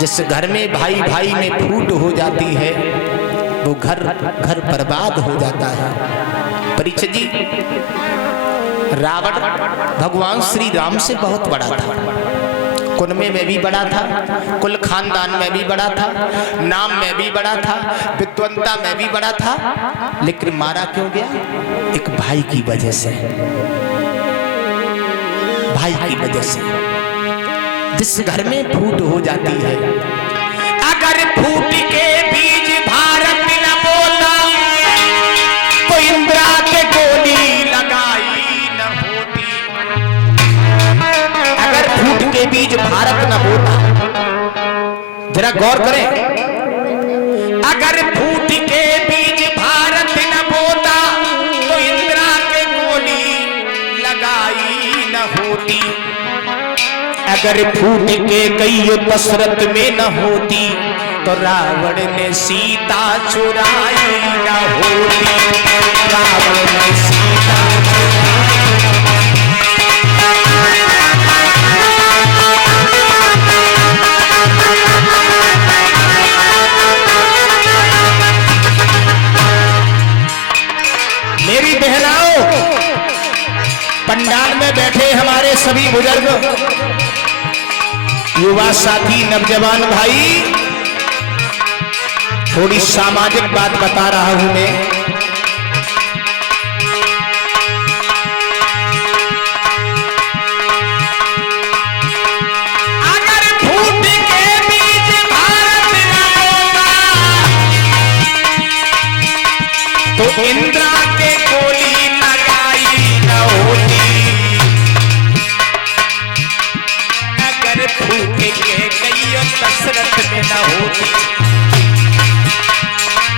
जिस घर में भाई भाई में फूट हो जाती है वो घर घर बर्बाद हो जाता है। परीक्षित जी, रावण भगवान श्री राम से बहुत बड़ा था, कुनबे में भी बड़ा था, कुल खानदान में भी बड़ा था, नाम में भी बड़ा था, विद्वत्ता में भी बड़ा था, लेकिन मारा क्यों गया? एक भाई की वजह से, भाई की वजह से। जिस घर में फूट हो जाती है, अगर फूट के बीज भारत न बोला तो इंदिरा के गोली लगाई न होती। अगर फूट के बीज भारत न बोता, जरा गौर करें, अगर फूट के बीज भारत न बोता तो इंदिरा के गोली लगाई न होती। अगर फूट के कई दशरथ में न होती तो रावण ने सीता चुराई न होती। रावण ने सीता मेरी बहनाओं, पंडाल में बैठे हमारे सभी बुजुर्ग, युवा साथी, नौजवान भाई, थोड़ी सामाजिक बात बता रहा हूं मैं। अगर फूट के बीज भारत न बोता तो इंदिरा के गोली लगाई न होती। फूट के कई दशरथ में न होती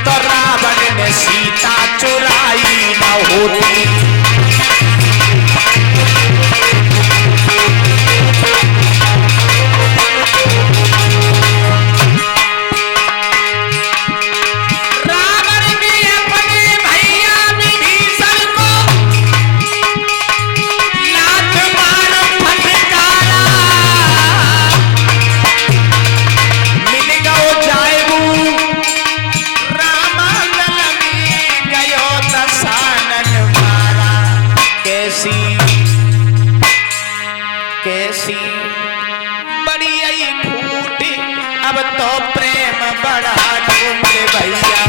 तो रावण ने सीता चुराई न होती। रावण ने अपने भैया विभीषण को लात मार फटकारा, कैसी बड़ी आई फूट, अब तो प्रेम बड़ा डूबे भैया।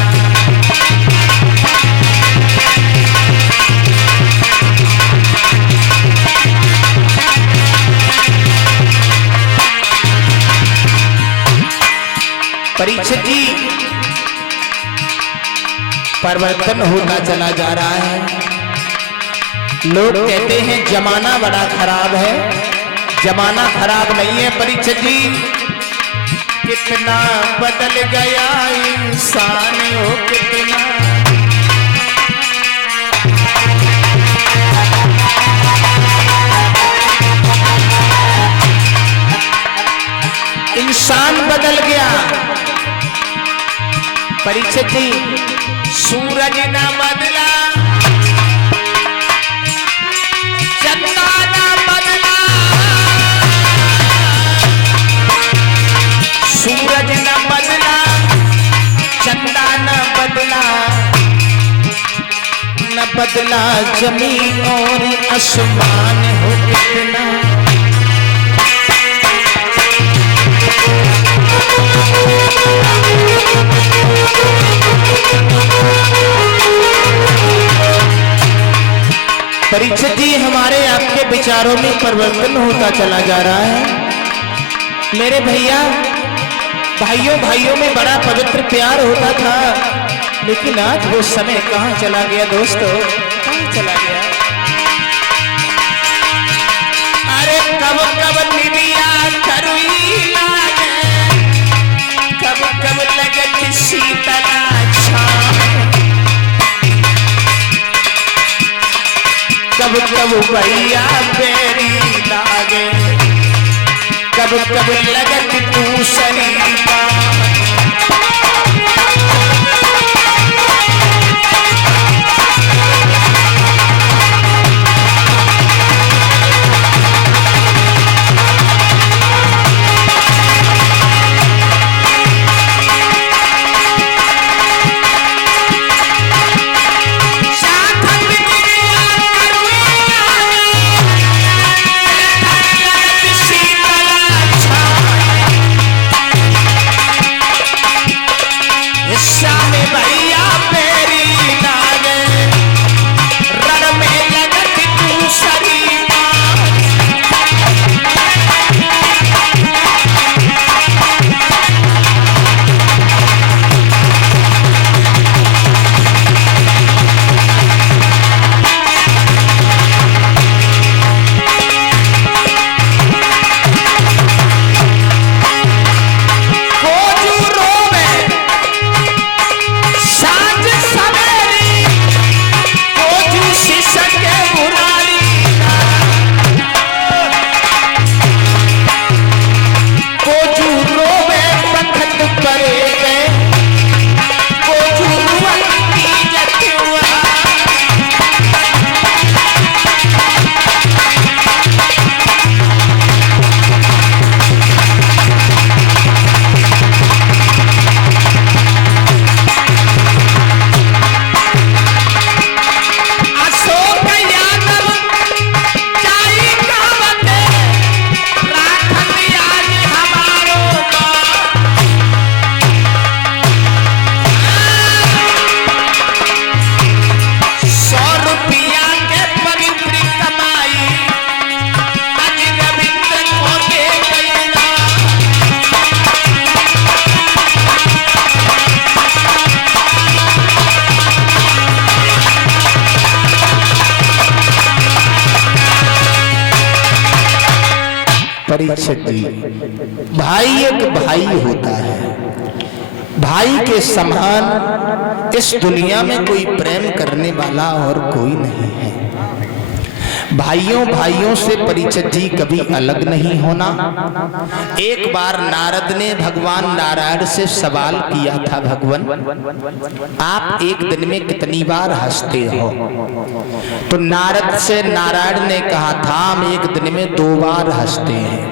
परीक्षित जी, परिवर्तन होता चला जा रहा है। लोग कहते हैं जमाना बड़ा खराब है, जमाना खराब नहीं है परीक्षित जी, कितना बदल गया इंसान हो कितना। इंसान बदल गया परीक्षित जी। सूरज न बदला, चंदा न बदला, सूरज न बदला, चंदा न बदला, न बदला जमीन और आसमान हो कितना। परीक्षित जी, हमारे आपके विचारों में परिवर्तन होता चला जा रहा है। मेरे भैया, भाइयों भाइयों में बड़ा पवित्र प्यार होता था, लेकिन आज वो समय कहां चला गया दोस्तों, कहां चला गया? अरे कब कब निमिया करुई लागे, कब कब लगे शीतला छाँव, कब कब भैया बेरी लागे, कब कब लगत तू शरीफा। परीक्षित जी, भाई एक भाई होता है, भाई के समान इस दुनिया में कोई प्रेम करने वाला और कोई नहीं है। भाइयों भाइयों से परीक्षित जी कभी अलग नहीं होना। एक बार नारद ने भगवान नारायण से सवाल किया था, भगवान आप एक दिन में कितनी बार हंसते हो? तो नारद से नारायण ने कहा था हम एक दिन में 2 बार हंसते हैं।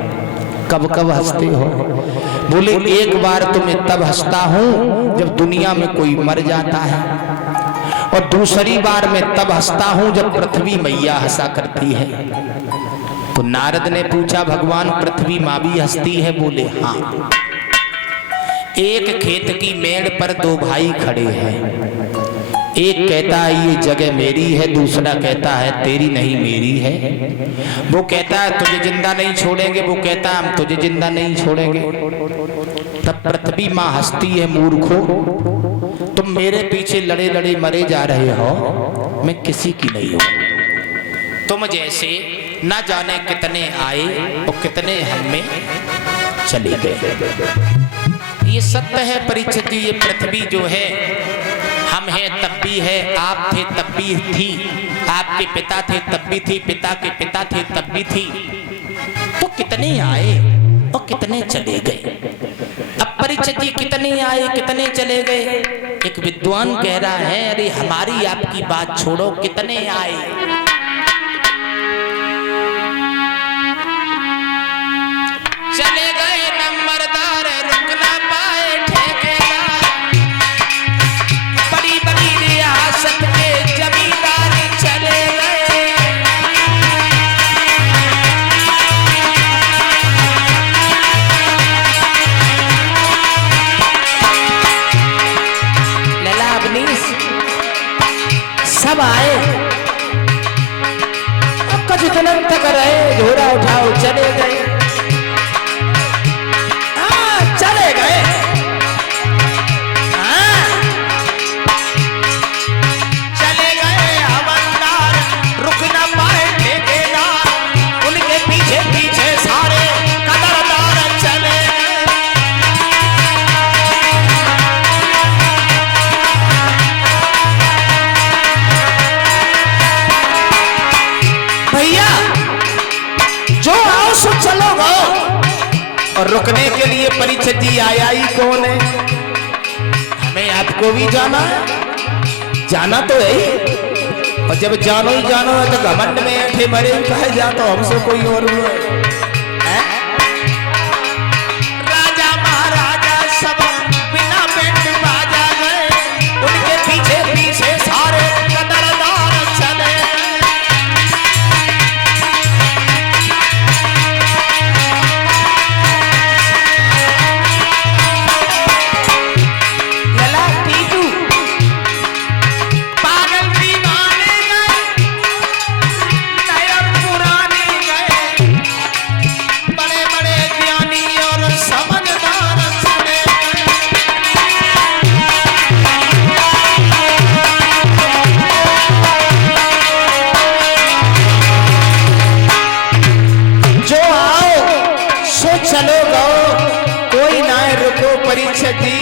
कब कब हंसते हो? बोले एक बार तो मैं तब हंसता हूं जब दुनिया में कोई मर जाता है, और दूसरी बार मैं तब हंसता हूं जब पृथ्वी मैया हंसा करती है। तो नारद ने पूछा भगवान पृथ्वी माँ भी हंसती है? बोले हाँ। एक खेत की मेड़ पर 2 भाई खड़े हैं, एक कहता है ये जगह मेरी है, दूसरा कहता है तेरी नहीं मेरी है। वो कहता है तुझे जिंदा नहीं छोड़ेंगे, वो कहता है हम तुझे जिंदा नहीं छोड़ेंगे। तब पृथ्वी माँ हंसती है, मूर्खो तुम मेरे पीछे लड़े लड़े मरे जा रहे हो, मैं किसी की नहीं हूं। तुम जैसे ना जाने कितने आए और कितने हम में चले गए। ये सत्य है परीक्षित जी, ये पृथ्वी जो है हम हैं तब भी है, आप थे तब भी थी, आपके पिता थे तब भी थी, पिता के पिता थे तब भी थी। तो कितने आए और कितने चले गए। अब परीक्षित जी कितने आए कितने चले गए। एक विद्वान कह रहा है अरे हमारी आपकी बात छोड़ो, कितने आए। चले गए नंबरदार रुक ना पाए ठेकेदार, बड़ी बड़ी रियासत के जमींदार चले गए। लैला अवनीश सब आए, अब कुछ दिन तक रहे, झोरा उठाओ चले गए। और रुकने के लिए परीक्षित जी आया ही कौन है? हमें आपको भी जाना है, जाना तो है ही। और जब जानो ही जानो है तो घमंड में ऐठे मरे कहे जा तो हमसे कोई और है? राजा महाराजा सब बिना बैंड बाजा गए, उनके पीछे पीछे सारे कदरदार चले। चलो गो कोई ना रुको परीक्षित जी।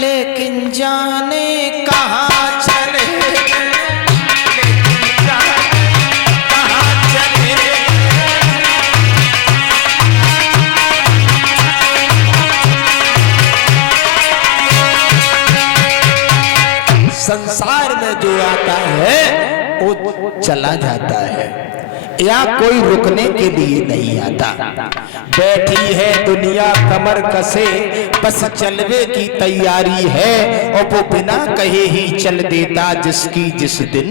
लेकिन जाने कहाँ संसार में जो आता है वो चला जाता है, या कोई रुकने के लिए नहीं आता। बैठी है दुनिया कमर कसे, बस चलवे की तैयारी है, और वो बिना कहे ही चल देता जिसकी जिस दिन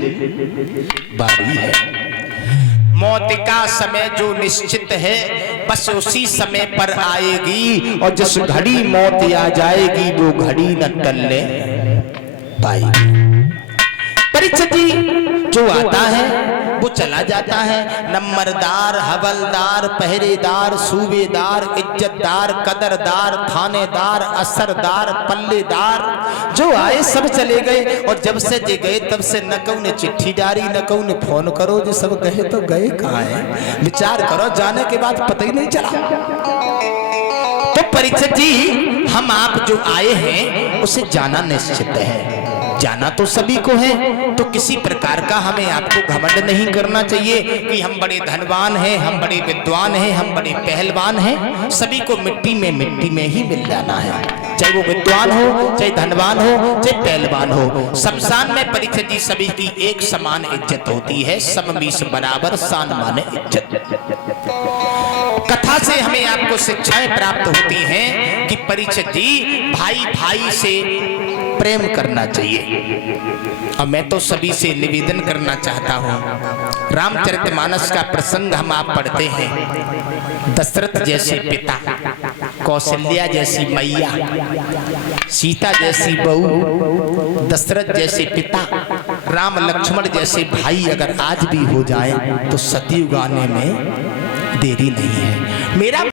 बारी है। मौत का समय जो निश्चित है बस उसी समय पर आएगी, और जिस घड़ी मौत आ जाएगी वो घड़ी न टलने पाएगी। परीक्षित जी जो आता है वो चला जाता है। नंबरदार, हवलदार, पहरेदार, सूबेदार, इज्जतदार, कदरदार, थानेदार, असरदार, पल्लेदार, जो आए सब चले गए। और जब से जे गए तब से न कहू ने चिट्ठी डाली, न कहू ने फोन करो। जो सब गए तो गए कहाँ है? विचार करो, जाने के बाद पता ही नहीं चला। तो परीक्षित जी, हम आप जो आए हैं उसे जाना निश्चित है। जाना तो सभी को है, तो किसी प्रकार का हमें आपको घमंड नहीं करना चाहिए कि हम बड़े धनवान हैं, हम बड़े विद्वान हैं, हम बड़े पहलवान हैं। सभी को मिट्टी में ही मिल जाना है, चाहे वो विद्वान हो, चाहे धनवान हो, चाहे पहलवान हो। शमशान में परीक्षित जी सभी की एक समान इज्जत होती है, सम बीस बराबर शान माने इज्जत। कथा से हमें आपको शिक्षाएं प्राप्त होती हैं कि परीक्षित जी, भाई भाई से प्रेम करना चाहिए। और मैं तो सभी से निवेदन करना चाहता हूं, रामचरितमानस का प्रसंग हम आप पढ़ते हैं। दशरथ जैसे पिता, कौशल्या जैसी मैया, सीता जैसी बहू, दशरथ जैसे पिता, राम लक्ष्मण जैसे भाई अगर आज भी हो जाए तो सतयुग आने में देरी नहीं है। मेरा